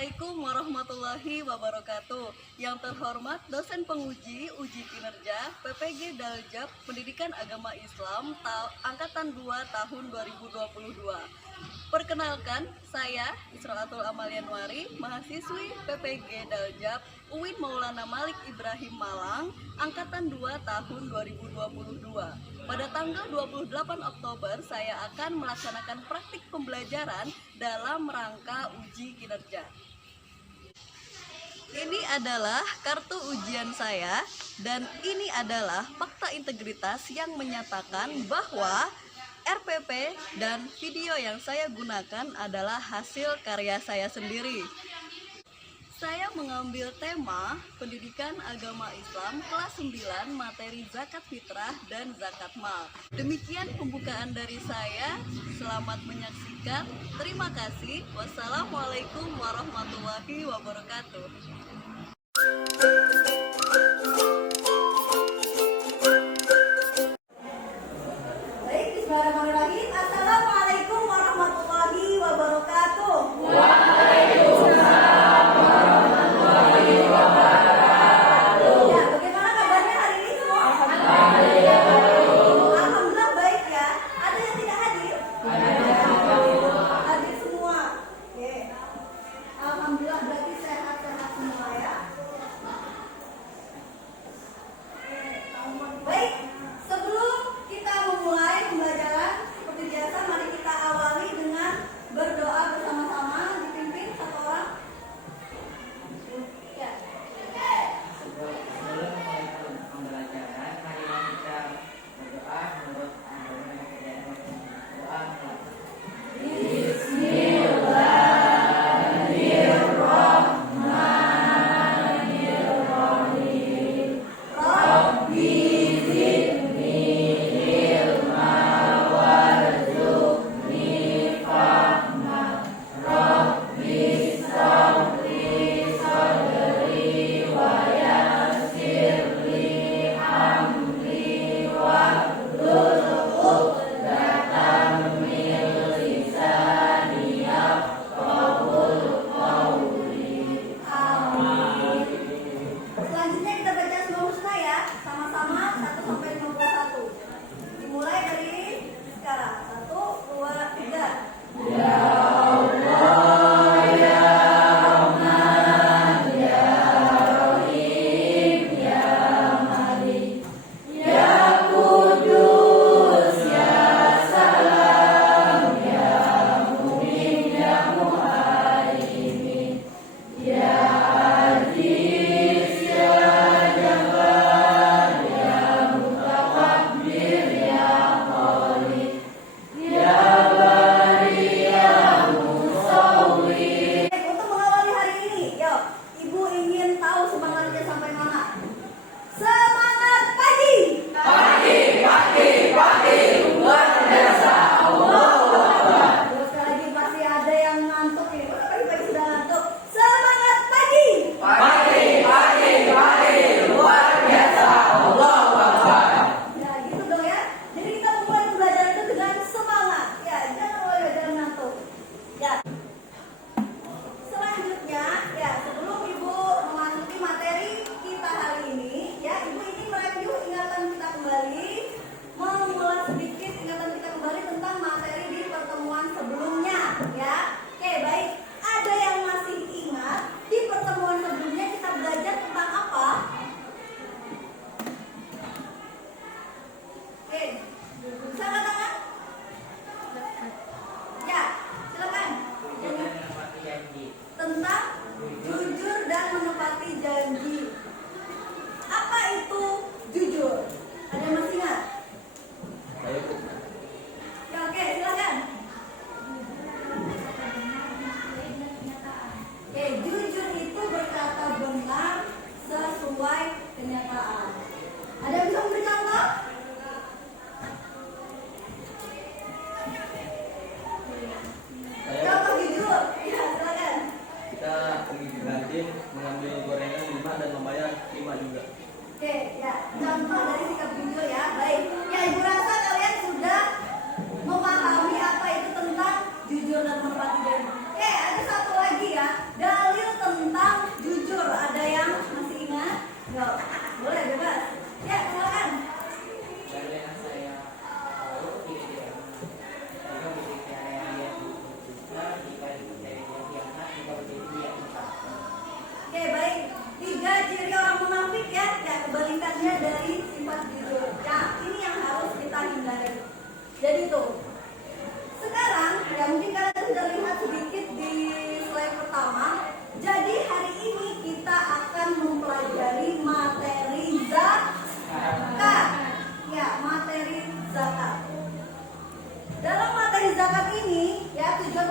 Assalamualaikum warahmatullahi wabarakatuh. Yang terhormat dosen penguji uji kinerja PPG Daljab Pendidikan Agama Islam Angkatan 2 tahun 2022. Perkenalkan, saya Israatul Amalianwari, mahasiswi PPG Daljab UIN Maulana Malik Ibrahim Malang, Angkatan 2 tahun 2022. Pada tanggal 28 Oktober, saya akan melaksanakan praktik pembelajaran dalam rangka uji kinerja. Ini adalah kartu ujian saya, dan ini adalah fakta integritas yang menyatakan bahwa RPP dan video yang saya gunakan adalah hasil karya saya sendiri. Saya mengambil tema Pendidikan Agama Islam kelas 9 materi zakat fitrah dan zakat mal. Demikian pembukaan dari saya. Selamat menyaksikan. Terima kasih. Wassalamualaikum warahmatullahi wabarakatuh. Baik, bismillahirrahmanirrahim. Assalamualaikum warahmatullahi wabarakatuh. Alhamdulillah berarti sehat-sehat semua ya.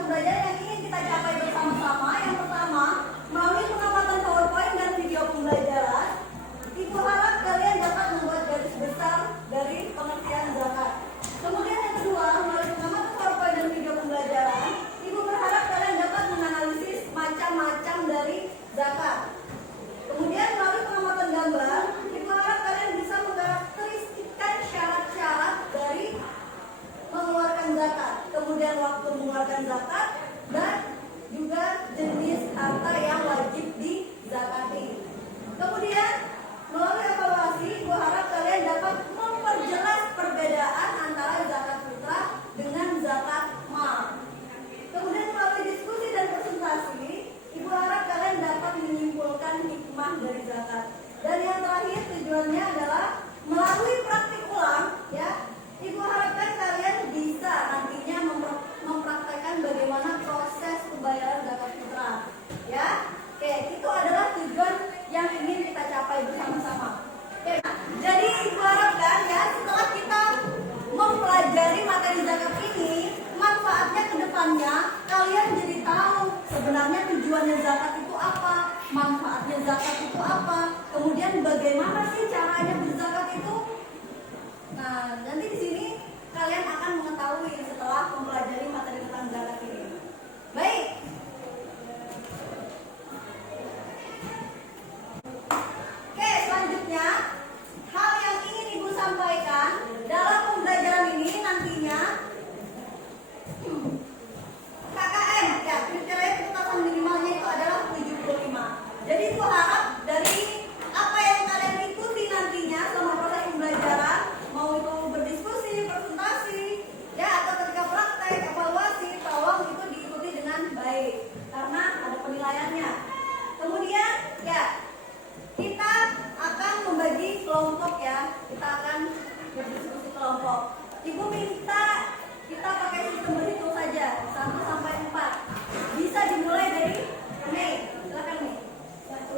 pembelajaran yang ingin kita capai bersama-sama. Yang pertama, melalui pengamatan PowerPoint dan video pembelajaran, Ibu harap kalian dapat membuat garis besar dari pengertian zakat. Kemudian yang kedua, melalui pengamatan PowerPoint dan video pembelajaran, Ibu berharap kalian dapat menganalisis macam-macam dari zakat. Kemudian melalui pengamatan gambar, Ibu harap kalian bisa mengkarakteristikkan syarat-syarat dari mengeluarkan zakat, kemudian waktu mengeluarkan zakat, dan juga jenis harta yang wajib dizakati. Kemudian melalui evaluasi, Ibu harap kalian dapat memperjelas perbedaan antara zakat fitrah dengan zakat mal. Kemudian melalui diskusi dan presentasi, Ibu harap kalian dapat menyimpulkan hikmah dari zakat. Dan yang terakhir tujuannya adalah melalui praktik ulang, ya. Ibu harapkan kalian bisa nantinya mempraktekkan bagaimana proses pembayaran zakat fitrah, ya. Oke, itu adalah tujuan yang ingin kita capai bersama-sama. Oke, jadi Ibu harapkan ya setelah kita mempelajari materi zakat ini, manfaatnya ke depannya kalian jadi tahu sebenarnya tujuannya zakat itu apa, manfaatnya zakat itu apa, kemudian bagaimana sih caranya berzakat itu. Nah, nanti di sini kalian akan mengetahui setelah mempelajari materi tentang zakat ini. Baik. Oke, selanjutnya hal yang ingin Ibu sampaikan dalam pembelajaran ini nantinya KKM, ya, kriteria ketuntasan minimalnya itu adalah 75. Jadi Ibu harap dari apa yang kalian ikuti nantinya selama proses pembelajaran, mau itu berdiskusi, presentasi, ya, atau ketika praktek, evaluasi, tolong itu diikuti dengan baik karena ada penilaiannya. Kemudian, ya, kita akan membagi kelompok, ya, kita akan berdiskusi kelompok. Ibu minta kita pakai sistem berhitung saja 1 sampai 4. Bisa dimulai dari Mei. Silakan Mei. 1,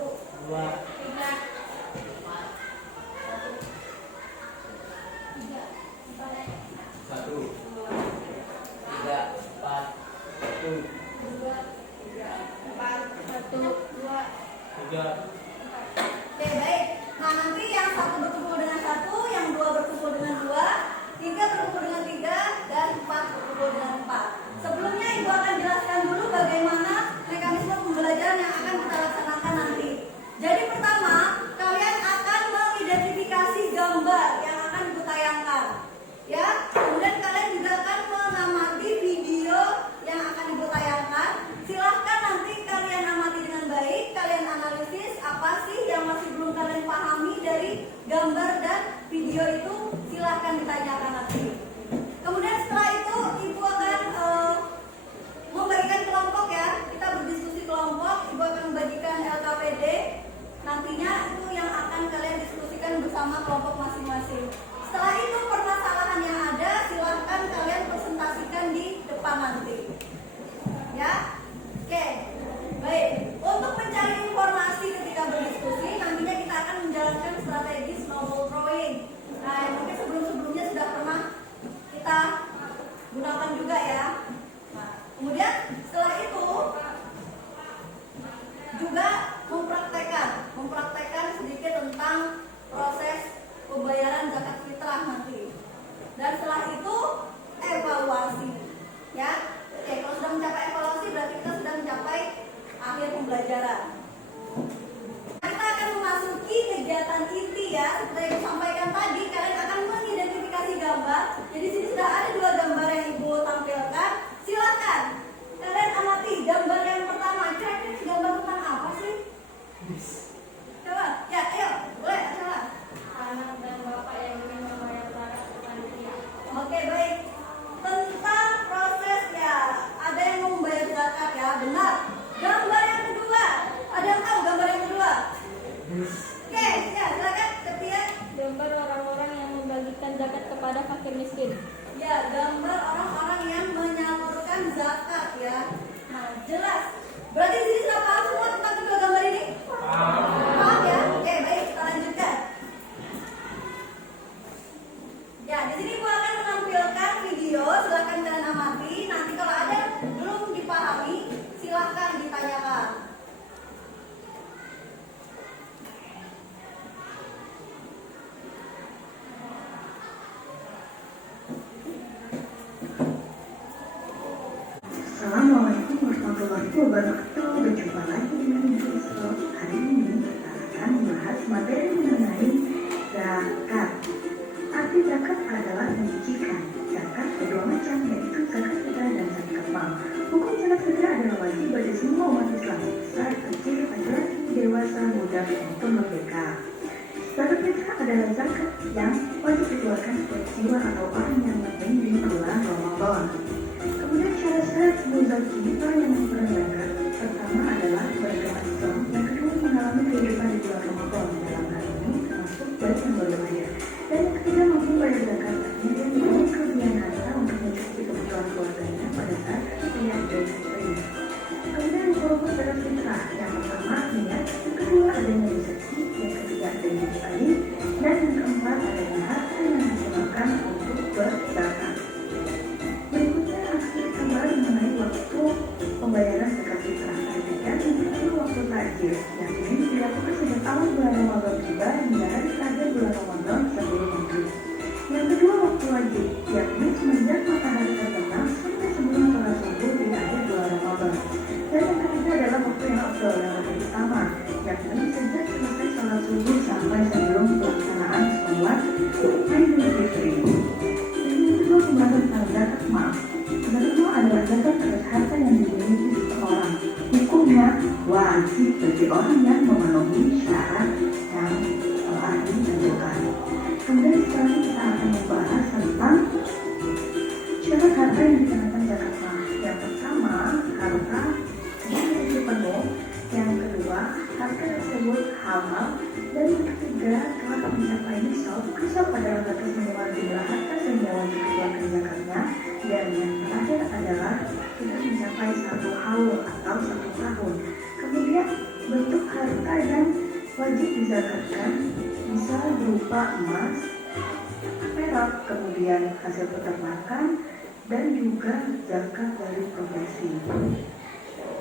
2, 3, 4, 1, 2, 3, 4, 1, 2, 3, 4, 1, 2, 3. Oke, baik. Nah, nanti yang 1 berkumpul dengan 1, yang 2 berkumpul dengan 2, 3 berkumpul dengan 3, dan 4 berkumpul dengan 4. Sebelumnya Ibu akan jelaskan dulu bagaimana mekanisme pembelajaran yang akan kita laksanakan nanti. Jadi pertama, kalian akan mengidentifikasi gambar yang akan Ibu tayangkan, ya. Kemudian kalian juga akan mengamati video yang akan Ibu tayangkan. Silahkan nanti kalian amati dengan baik, kalian analisis apa sih yang masih belum kalian pahami dari gambar dan video itu, silahkan ditanyakan nanti. Kemudian setelah itu Ibu akan membagikan kelompok, ya. Kita berdiskusi kelompok, Ibu akan membagikan LKPD. Nantinya itu yang akan kalian diskusikan bersama kelompok masing-masing. Setelah itu permasalahan yang ada silahkan kalian presentasikan di depan nanti, ya. Oke, baik. Untuk mencari informasi ketika berdiskusi, nantinya kita akan menjalankan strategi snowball throwing. Nah, yang mungkin sebelum-sebelumnya sudah pernah kita gunakan juga, ya. Nah, kemudian setelah itu juga mempraktekkan sedikit tentang proses pembayaran zakat fitrah nanti. Dan setelah itu evaluasi, ya. Oke, kalau sudah mencapai evaluasi berarti kita sudah mencapai akhir pembelajaran. Kita akan memasuki kegiatan inti, ya. Seperti yang disampaikan tadi, kalian akan mengidentifikasi gambar. Jadi sini sudah ada 2 gambar yang Ibu tampilkan. Silakan kalian amati gambar yang pertama. Kira-kira ini gambar tentang apa sih? Coba, ya, ayo, boleh, coba. Anak dan bapak yang ingin membayar zakat ke panitia. Oke, baik. Tentang prosesnya, ada yang mau membayar zakat, ya, benar. Gambar yang kedua, ada yang tahu gambar yang kedua? Oke, ya, silakan. Setia. Gambar orang-orang yang membagikan zakat kepada fakir miskin. Ya, gambar orang-orang yang menyalurkan zakat, ya. Nah, jelas. Berarti di sini sudah paham semua tentang kedua gambar ini? Paham, ya? Oke, baik, kita lanjutkan. Ya, di sini Ibu akan menampilkan video, silakan kalian amati. Nanti kalau ada belum wabarakatuh. Berjumpa lagi dengan Ibu Isro. Hari ini kita akan membahas materi mengenai zakat. Arti zakat adalah mensucikan. Zakat kedua macam, yaitu zakat fitrah dan zakat mal. Hukum zakat fitrah adalah wajib bagi semua umat Islam, besar, kecil, laki-laki, dewasa, muda, maupun merdeka. Zakat fitrah adalah zakat yang wajib dikeluarkan setiap jiwa atau orang yang muslim di bulan Ramadan. Kemudian syarat-syarat muzaki orang yang memperoleh zakat pertama adalah beragama Islam, yang kedua mengalami kehidupan di bulan Ramadan dalam hal ini termasuk baik yang baru lahir, dan yang ketiga mampu bayar zakat dan mempunyai kelebihan harta untuk mencukupi kebutuhan keluarganya pada saat ia dan istrinya. Kemudian hukum zakat fitrah yang pertama niat, yang kedua adanya rezeki, yang ketiga adanya balik, dan yang keempat adanya harta yang digunakan untuk berzakat. Berikutnya akan kita bahas mengenai waktu pembayaran zakat fitrah. Dan yang pertama waktu takjil, yang ini dilakukan sejak awal bulan Ramadan tiba hingga hari terakhir bulan Ramadan sebelum maghrib. Yang kedua waktu wajib, yakni semenjak matahari terbenam sampai sebelum sholat subuh di akhir bulan Ramadan. Dan yang ketiga adalah waktu yang afdal yang lebih utama, yakni sejak selesai sholat subuh sampai sebelum pelaksanaan sholat Idul Fitri. Dan yang kedua pembahasan tentang zakat mal. Zakat mal adalah zakat atas harta yang dimiliki seseorang. Hukumnya wajib bagi orang yang memenuhi syarat yang telah ditentukan. Kemudian sekarang kita akan membahas tentang syarat harta yang dikenakan zakat mal. Yang pertama, harta yang isi penuh. Yang kedua, harta tersebut halal. Dan yang ketiga, telah mencapai nisab. Nisab adalah batas minimal jumlah harta sehingga wajib dikeluarkan zakatnya. Dan yang terakhir adalah sudah mencapai 1 haul atau 1 tahun. Kemudian bentuk harta yang wajib dizakatkan bisa berupa emas, perak, kemudian hasil peternakan, dan juga zakat dari profesi.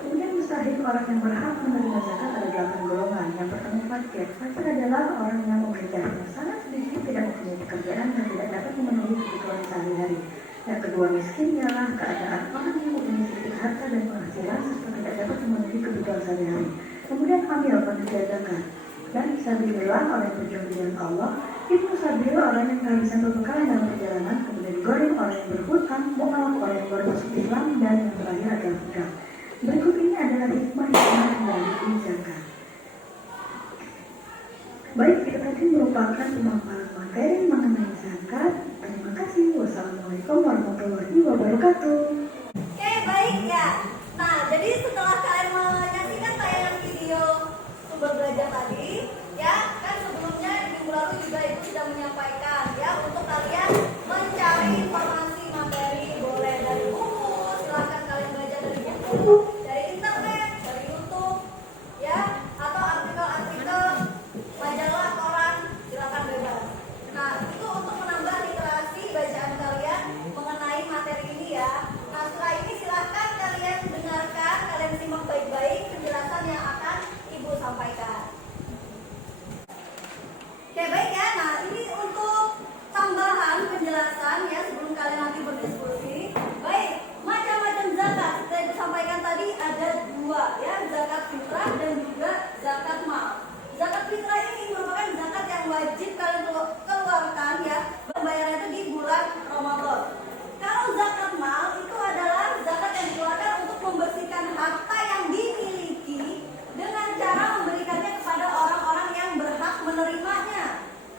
Kemudian mustahik orang yang berhak menerima zakat ada 8 golongan. Yang pertama fakir. Fakir adalah orang yang bekerjanya sangat sedikit, tidak mempunyai pekerjaan dan tidak dapat memenuhi kebutuhan sehari-hari. Yang kedua miskin ialah keadaan orang yang mempunyai sedikit harta dan penghasilan serta tidak dapat memenuhi kebutuhan sehari-hari. Kemudian hamil pekerja zakat. Dan fisabilillah orang yang berjuang di jalan Allah. Ibnu sabil orang yang kehabisan berbekalan dalam perjalanan. Kemudian gorim orang yang berhutang, mu'alaf orang yang baru masuk Islam, dan yang terakhir adalah budak. Berikut ini adalah hikmah dari zakat. Baik, itu tadi merupakan pemaparan materi mengenai zakat. Terima kasih. Wassalamualaikum warahmatullahi wabarakatuh. Oke, baik ya. Nah, jadi setelah kalian menyaksikan tayangan video sumber belajar tadi, ya kan sebelumnya di minggu lalu juga Ibu sudah menyampaikan ya untuk kalian mencari informasi materi boleh dari buku, silakan kalian belajar dari buku, dari internet, dari YouTube, ya atau artikel-artikel majalah, koran, silakan bebas. Nah, itu untuk menambah literasi bacaan kalian mengenai materi ini ya. Nah, setelah ini silahkan kalian dengarkan, kalian simak baik-baik penjelasan yang akan Ibu sampaikan. Oke, baik ya. Nah, ini untuk tambahan penjelasan ya sebelum kalian nanti berdiskusi. Baik, macam-macam zakat seperti Ibu sampaikan tadi ada 2 ya, zakat fitrah dan juga zakat mal. Zakat fitrah ini merupakan zakat yang wajib kalian keluarkan ya, pembayaran itu di bulan Ramadan. Kalau zakat mal itu adalah zakat yang dikeluarkan untuk membersihkan harta yang dimiliki dengan cara memberikannya kepada orang-orang yang berhak menerimanya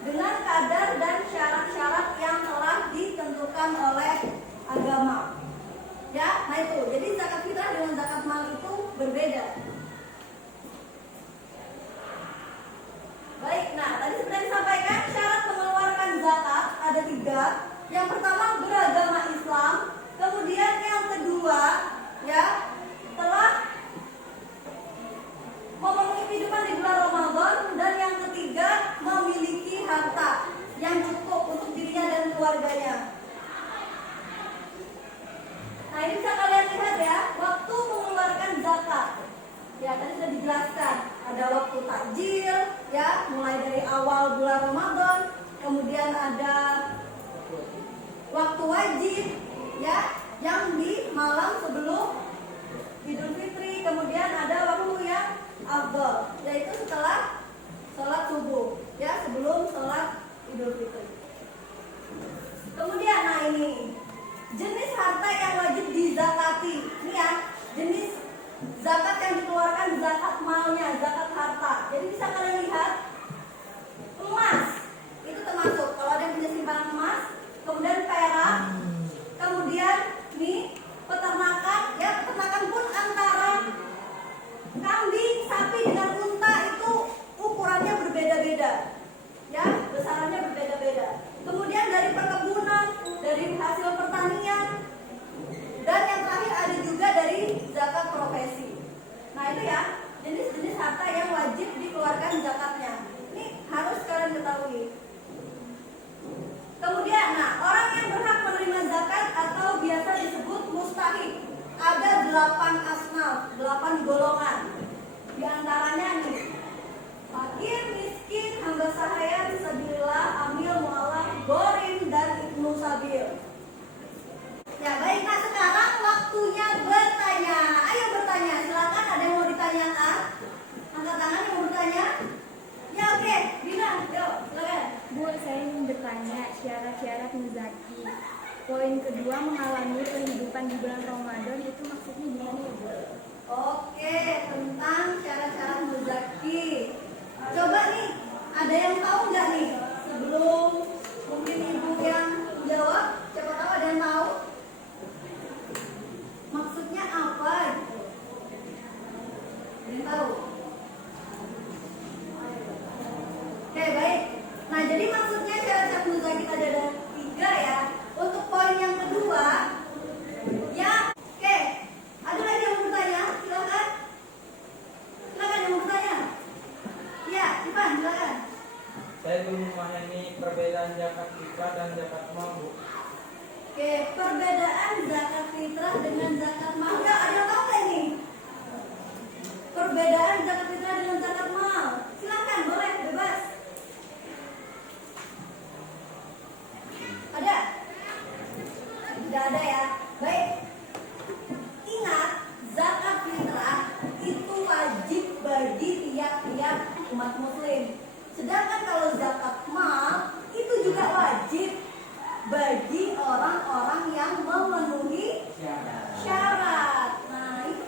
dengan kadar dan syarat-syarat yang telah ditentukan oleh agama. Ya, nah itu. Jadi zakat fitrah dengan zakat mal itu berbeda. Baik, nah tadi seperti yang disampaikan syarat mengeluarkan zakat ada 3. Yang pertama beragama Islam, kemudian yang kedua ya telah memenuhi kehidupan di bulan Ramadan, dan yang ketiga memiliki harta yang cukup untuk dirinya dan keluarganya. Nah ini bisa kalian lihat ya, waktu mengeluarkan zakat. Ya tadi sudah dijelaskan, ada waktu takjil, ya mulai dari awal bulan Ramadan, kemudian ada waktu wajib, ya yang di malam sebelum Idul Fitri, kemudian afdol, yaitu setelah sholat subuh, ya, sebelum sholat Idul Fitri. Kemudian, nah ini jenis harta yang wajib dizakati. Ini ya, jenis zakat yang dikeluarkan, zakat malnya, zakat harta. Jadi bisa kalian lihat, emas itu termasuk. Kalau ada yang punya simpanan emas, kemudian perak, kemudian nih peternakan, ya peternakan pun antara kambing, sapi dengan unta itu ukurannya berbeda-beda, ya besarannya berbeda-beda. Kemudian dari perkebunan, dari hasil pertanian, dan yang terakhir ada juga dari zakat profesi. Nah itu ya jenis-jenis harta yang wajib dikeluarkan zakatnya. Ini harus kalian ketahui. Kemudian, nah orang yang berhak menerima zakat atau biasa disebut mustahik, ada 8 asnaf, 8 golongan. Di antaranya nih, fakir, miskin, hamba sahaya, fisabilillah, amil, mu'alaf, gorim, dan ibnu sabil. Ya baik, nah sekarang waktunya bertanya. Ayo bertanya, silakan, ada yang mau ditanyakan? Angkat tangan yang mau bertanya. Ya oke, Dina, yuk silakan. Bu, saya ingin bertanya syarat-syarat muzaki. Poin kedua, mengalami kehidupan di bulan Ramadan, itu maksudnya gimana ya, Bu? Oke, tentang syarat-syarat muzaki. Coba nih, ada yang tahu nggak nih? Sebelum mungkin ibu yang jawab, siapa tahu ada yang tahu? Maksudnya apa? Ada yang tahu? Oke, baik. Nah, jadi maksudnya syarat-syarat muzaki tadi ada 3 ya. Untuk poin yang kedua, ya, oke. Ada lagi yang mau bertanya? Silakan. Silakan yang mau bertanya. Ya, Ivan, silakan. Saya belum memahami perbedaan zakat fitrah dan zakat mal, Bu. Oke, perbedaan zakat fitrah dengan zakat mal. Ya, ada yang tahu nggak nih? Perbedaan zakat fitrah dengan zakat mal. Silakan, boleh, bebas. Ada? Tidak ada ya. Baik. Ingat, zakat fitrah itu wajib bagi tiap-tiap umat muslim. Sedangkan kalau zakat mal itu juga wajib bagi orang-orang yang memenuhi syarat. Nah, itu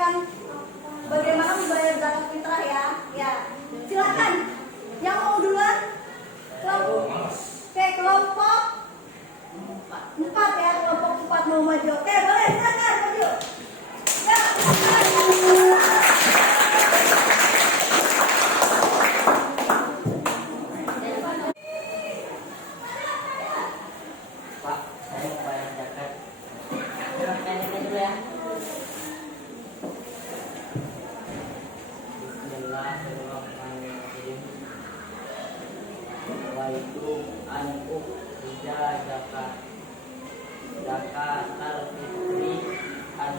menyampaikan bagaimana membayar zakat fitrah ya. Ya, silakan. Yang mau duluan? Kelompok 4 ya, kelompok 4 mau maju. Oke, boleh silakan maju. Ya. Pak, saya mau bayar zakat. Silahkan ini dulu ya. Bismillahirrahmanirrahim. Waitu anku bija zakat. Zakat al-fitri an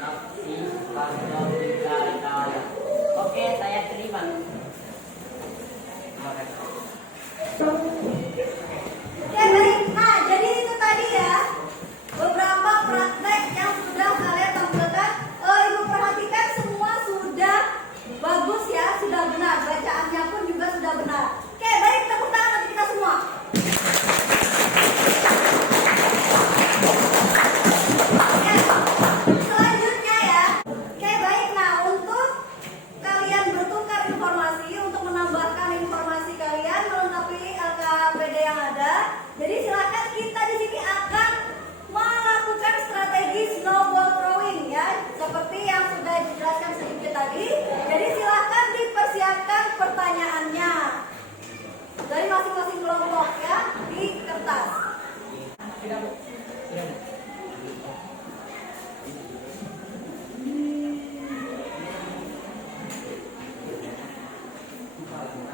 nafsi fardholillahi ta'ala. Oke, saya terima. Terima kasih. Oke, baik. Nah, jadi itu tadi ya beberapa praktek yang sudah kalian tampilkan. Ibu perhatikan semua sudah bagus ya, sudah benar. Bacaannya pun juga sudah benar. Oke, baik, tepuk tangan untuk kita semua. Oke, selanjutnya ya. Oke, baik. Nah, untuk kalian bertukar informasi, untuk menambahkan informasi kalian melengkapi LKPD yang ada. Jadi silakan, kita di sini akan melakukan strategi snowball throwing ya, seperti yang sudah dijelaskan sedikit tadi. Jadi silakan dipersiapkan pertanyaannya dari masing-masing kelompok ya di kertas.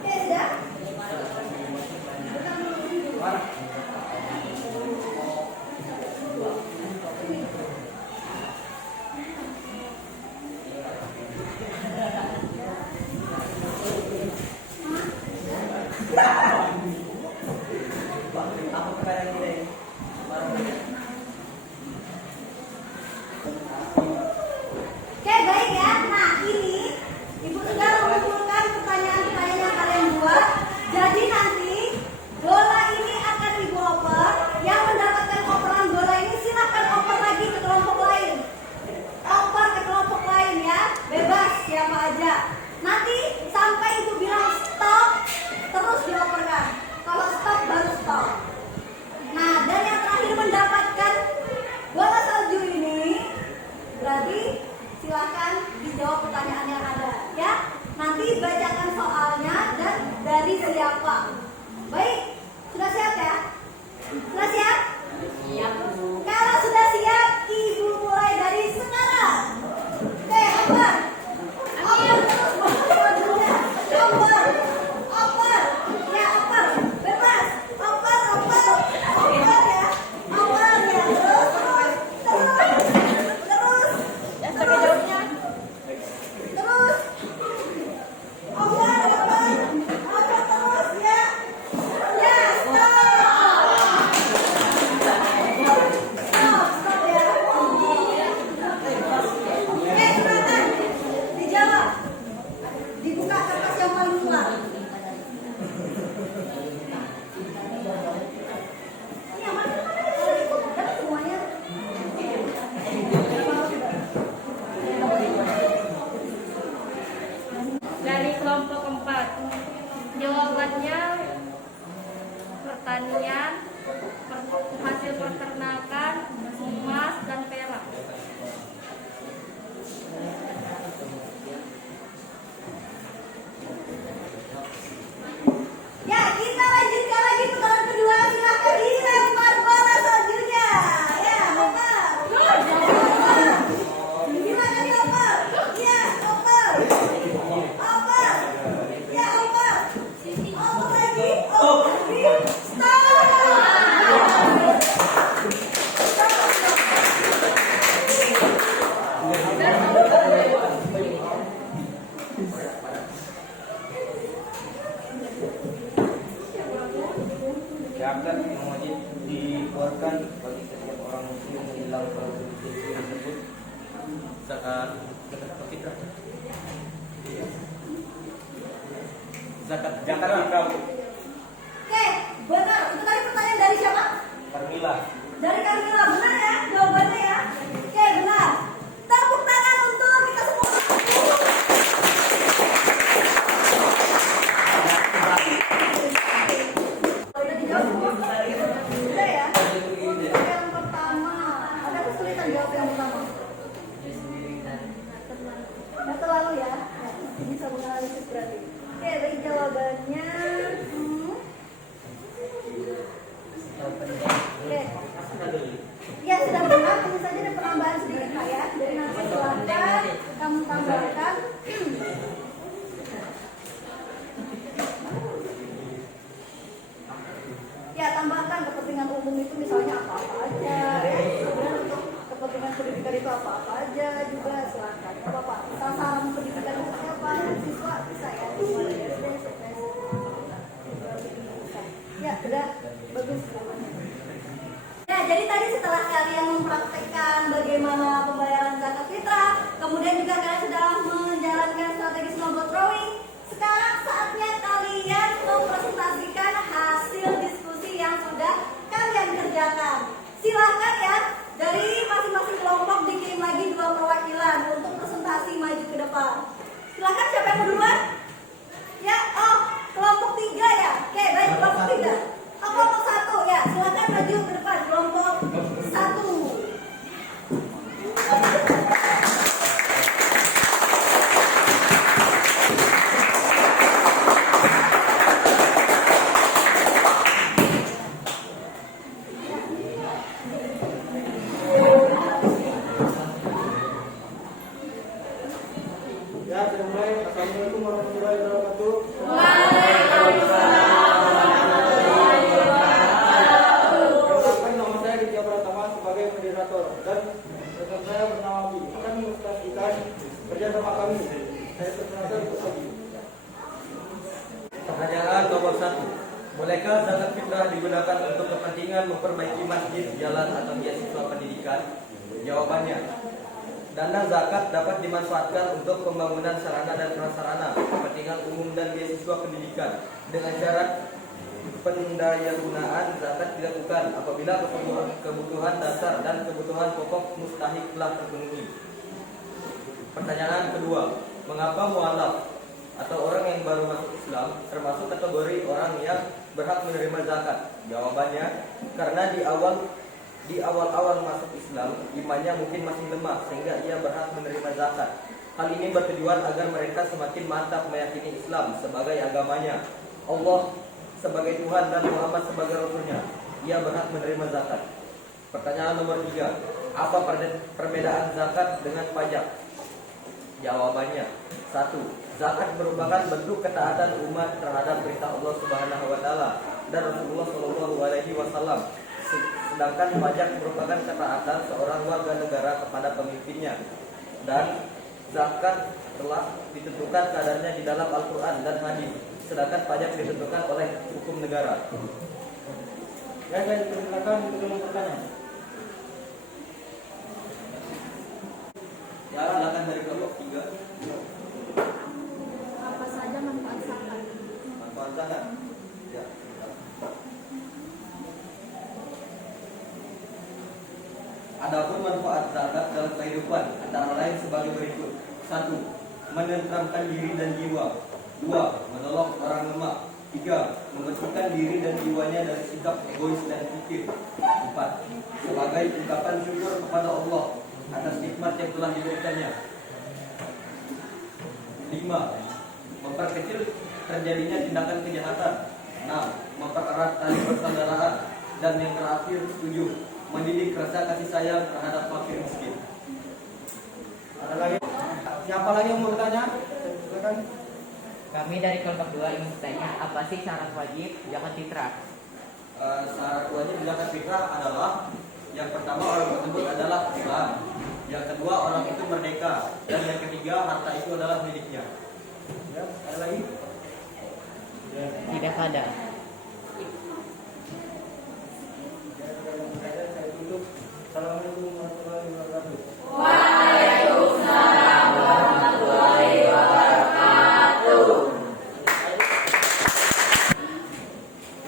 Oke, sudah? Oke, baik ya. Nah, ini Ibu sudah mengumpulkan pertanyaan-pertanyaan yang kalian buat. Jadi nanti bola ini akan Ibu oper. Yang mendapatkan operan bola ini silahkan oper lagi ke kelompok lain. Oper ke kelompok lain ya, bebas siapa aja. Nanti sampai Ibu bilang stop, terus dioperkan. Kalau stop baru stop. Nah, dan yang terakhir mendapatkan bola salju ini berarti silakan dijawab pertanyaan yang ada ya. Nanti bacakan soalnya dan dari siapa. Baik, sudah siap ya? Sudah siap? Siap. Kalau sudah siap, Ibu mulai dari sekarang. Oke, oper. Oper terus majunya. Oper. Oper. Ya, oper. Bebas. Oper, oper. Oper ya. Oper ya. Terus, terus. Terus. Terus. Terus. Oper, oper. Oper terus ya. Ya, stop. Stop ya. Oke, silakan dijawab. Dibuka kertas yang paling luar. Ini yang mana? Dapat semuanya. Dari kelompok 4, jawabannya pertanian, hasil peternakan, emas, dan perak. Ya, kita lanjutkan lagi putaran kedua. Silakan dilempar bola saljunya. Ya, oper. Silakan dioper. Ya, oper. Oper. Ya, oper. Oper lagi. Oper lagi. Stop. Zakat yang wajib dikeluarkan bagi setiap orang muslim yang hilang pada tersebut zakat fitrah. Zakat fitrah. Oke, benar. Itu tadi pertanyaan dari siapa? Carmila. Dari Kamila. Benar ya jawabannya ya? Oke, benar. Tepuk tangan untuk kita bisa menganalisis berarti. Oke, baik jawabannya. Oke. Ya sudah benar, tentu saja ada penambahan sedikit Pak ya. Dari nanti silahkan kamu tambahkan. Ya tambahkan kepentingan umum itu misalnya apa-apa aja ya. Kemudian untuk kepentingan pendidikan itu apa-apa aja juga silahkan. Gak apa-apa. Sasaran pendidikan itu siapa? Siswa bisa ya. Siswa dari SD, SMP, ya udah bagus. Ya, jadi tadi setelah kalian mempraktekkan bagaimana pembayaran zakat fitrah, kemudian juga kalian sudah menjalankan strategi snowball throwing. Sekarang saatnya kalian mempresentasikan hasil diskusi yang sudah kalian kerjakan. Silahkan ya, dari masing-masing kelompok dikirim lagi 2 perwakilan untuk presentasi maju ke depan. Silahkan, siapa yang mau duluan? Ya, oh, kelompok 3 ya. Oke, baik, kelompok 3. Oh, kelompok 1 ya, silahkan maju ke depan, kelompok 1. Ya, kita mulai. Assalamualaikum warahmatullahi wabarakatuh. Perkenalkan, nama saya Ditya Pratama sebagai moderator dan rekan saya bernama Abi akan menginstruksikan kerjasama kami. Saya perkenalkan untuk Abi. Pertanyaan nomor 1. Bolehkah zakat fitrah digunakan untuk kepentingan memperbaiki masjid, jalan atau beasiswa pendidikan? Jawabannya, dana zakat dapat dimanfaatkan untuk pembangunan sarana dan prasarana, kepentingan umum dan beasiswa pendidikan dengan syarat pendayagunaan zakat dilakukan apabila kebutuhan dasar dan kebutuhan pokok mustahik telah terpenuhi. Pertanyaan kedua, mengapa mualaf atau orang yang baru masuk Islam termasuk kategori orang yang berhak menerima zakat? Jawabannya, karena di awal-awal masuk Islam, imannya mungkin masih lemah sehingga ia berhak menerima zakat. Hal ini bertujuan agar mereka semakin mantap meyakini Islam sebagai agamanya, Allah sebagai Tuhan dan Muhammad sebagai Rasulnya. Ia berhak menerima zakat. Pertanyaan nomor 3, apa perbedaan zakat dengan pajak? Jawabannya, 1. Zakat merupakan bentuk ketaatan umat terhadap perintah Allah Subhanahu wa taala dan Rasulullah Shallallahu alaihi wasallam. Sedangkan pajak merupakan ketaatan seorang warga negara kepada pemimpinnya. Dan zakat telah ditentukan kadarnya di dalam Al-Quran dan hadis, sedangkan pajak ditentukan oleh hukum negara. Ya, saya persilakan untuk bertanya. Ya, silakan dari kelompok 3. Apa saja manfaat zakat? Manfaat zakat. Ya. Adapun manfaat zakat dalam kehidupan antara lain sebagai berikut. 1. Menenteramkan diri dan jiwa. 2. Menolong orang lemah. 3. Membersihkan diri dan jiwanya dari sikap egois dan fikir. 4. Sebagai ungkapan syukur kepada Allah atas nikmat yang telah diberikannya. 5. Memperkecil terjadinya tindakan kejahatan. 6. Mempererat tali persaudaraan. Dan yang terakhir 7. Mendidik rasa kasih sayang terhadap fakir miskin. Ada lagi? Siapa lagi yang mau bertanya? Silakan. Kami dari kelompok 2 ingin bertanya, apa sih syarat wajib zakat fitrah? Syarat wajib zakat fitrah adalah yang pertama orang tersebut adalah Islam, yang kedua orang itu merdeka, dan yang ketiga harta itu adalah miliknya. Ya, ada lagi? Tidak ada. Saya tutup. Assalamualaikum warahmatullahi wabarakatuh.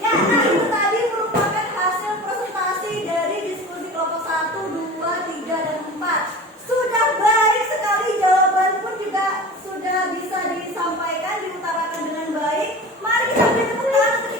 Ya, nah itu tadi merupakan hasil presentasi dari diskusi kelompok 1, 2, 3, dan 4. Sudah baik sekali, jawaban pun juga sudah bisa disampaikan, diutarakan dengan baik. Mari kita beri tepuk tangan untuk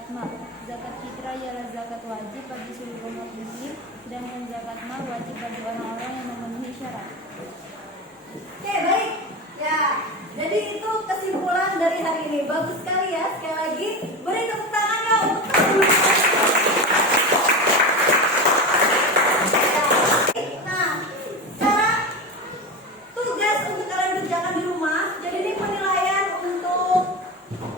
zakat mal. Zakat fitrah ialah zakat wajib bagi seluruh umat muslim, sedangkan zakat mal wajib bagi orang-orang yang memenuhi syarat. Oke, baik. Ya, jadi itu kesimpulan dari hari ini. Bagus sekali ya. Sekali lagi, beri tepuk tangannya untuk teman-teman. Nah, sekarang tugas untuk kalian kerjakan di rumah. Jadi ini penilaian untuk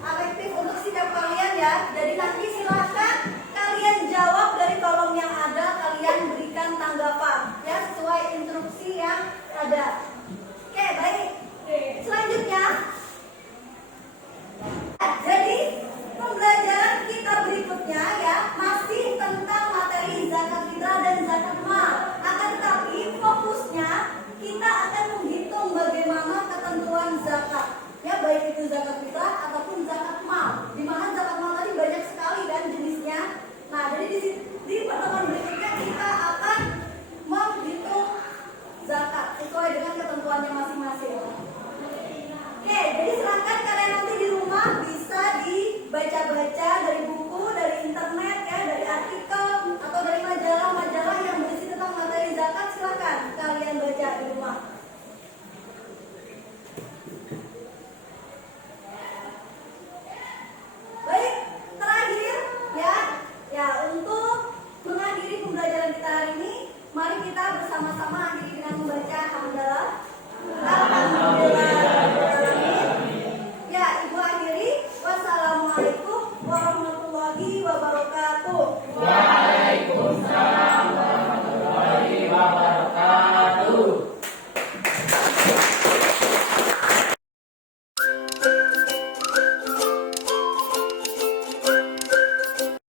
afektif untuk sikap kalian ya. Jadi nanti silakan kalian jawab dari kolom yang ada, kalian berikan tanggapan ya sesuai instruksi yang ada. Oke, baik. Selanjutnya, jadi pembelajaran kita berikutnya ya masih tentang materi zakat fitrah dan zakat mal. Akan tetapi fokusnya kita akan menghitung bagaimana ketentuan zakat. Ya, baik itu zakat fitrah ataupun zakat mal. Di mana zakat mal tadi banyak sekali kan jenisnya. Nah, jadi di pertemuan berikutnya kita akan menghitung zakat sesuai dengan ketentuannya masing-masing. Oke, jadi silakan kalian nanti di rumah bisa dibaca-baca dari buku, dari internet ya, dari artikel atau dari majalah-majalah yang berisi tentang materi zakat. Silakan kalian baca di rumah. Baik, terakhir ya untuk mengakhiri pembelajaran kita hari ini, mari kita bersama-sama akhiri dengan membaca hamdalah. Alhamdulillah.